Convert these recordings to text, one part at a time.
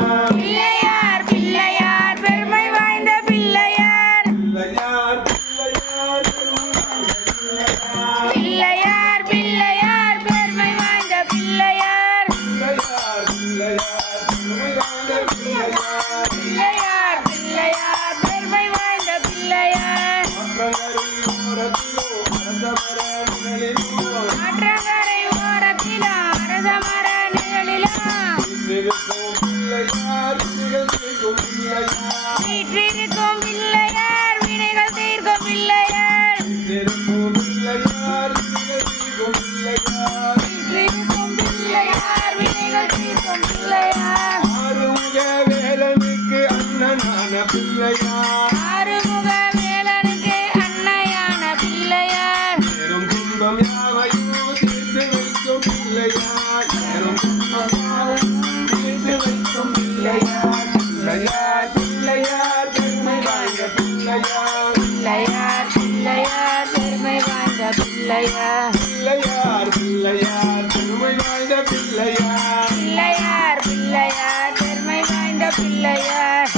Yeah. அன்னையான Pillaiyar ஆறுமுக வேலனுக்கு அன்னையான பிள்ளையார் பெரும் துன்பம் யாவையோ தீர்த்து வைக்கும் பிள்ளையார் பெரும் துன்பம் யாவையோ தீர்த்து வைக்கும் பிள்ளையார் பிள்ளையார் பெருமை வாய்ந்த பிள்ளையார்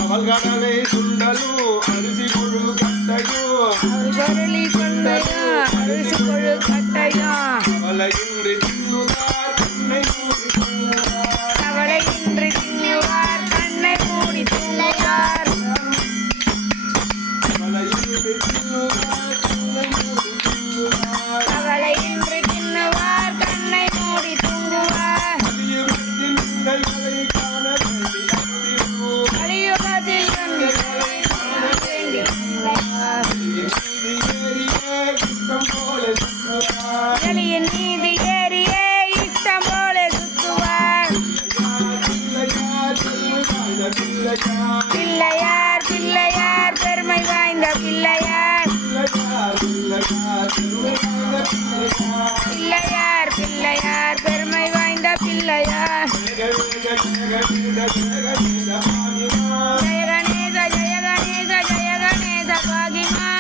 அவள் பிள்ளையார் பிள்ளையார் பெருமை வாய்ந்த பிள்ளையார் பிள்ளையார் பிள்ளையார் பெருமை வாய்ந்த பிள்ளையார் ஜெயகணேச ஜெயகணேச ஜெயகணேச பாகிமா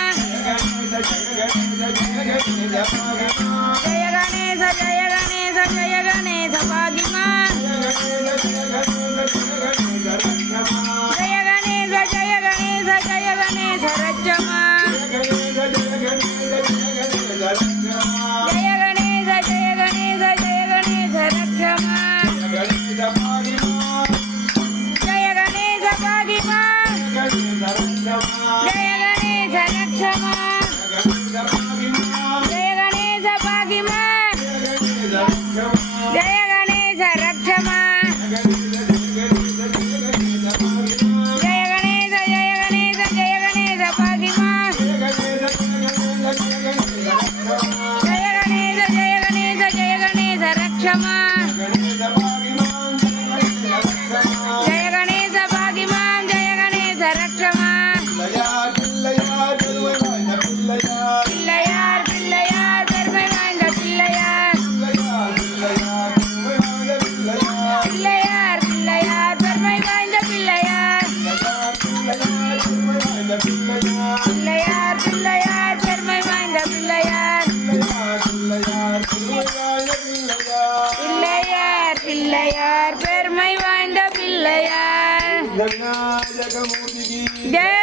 ஜெயகணேச ஜெயகணேச ஜெயகணேச பாகிமா আমার Yay!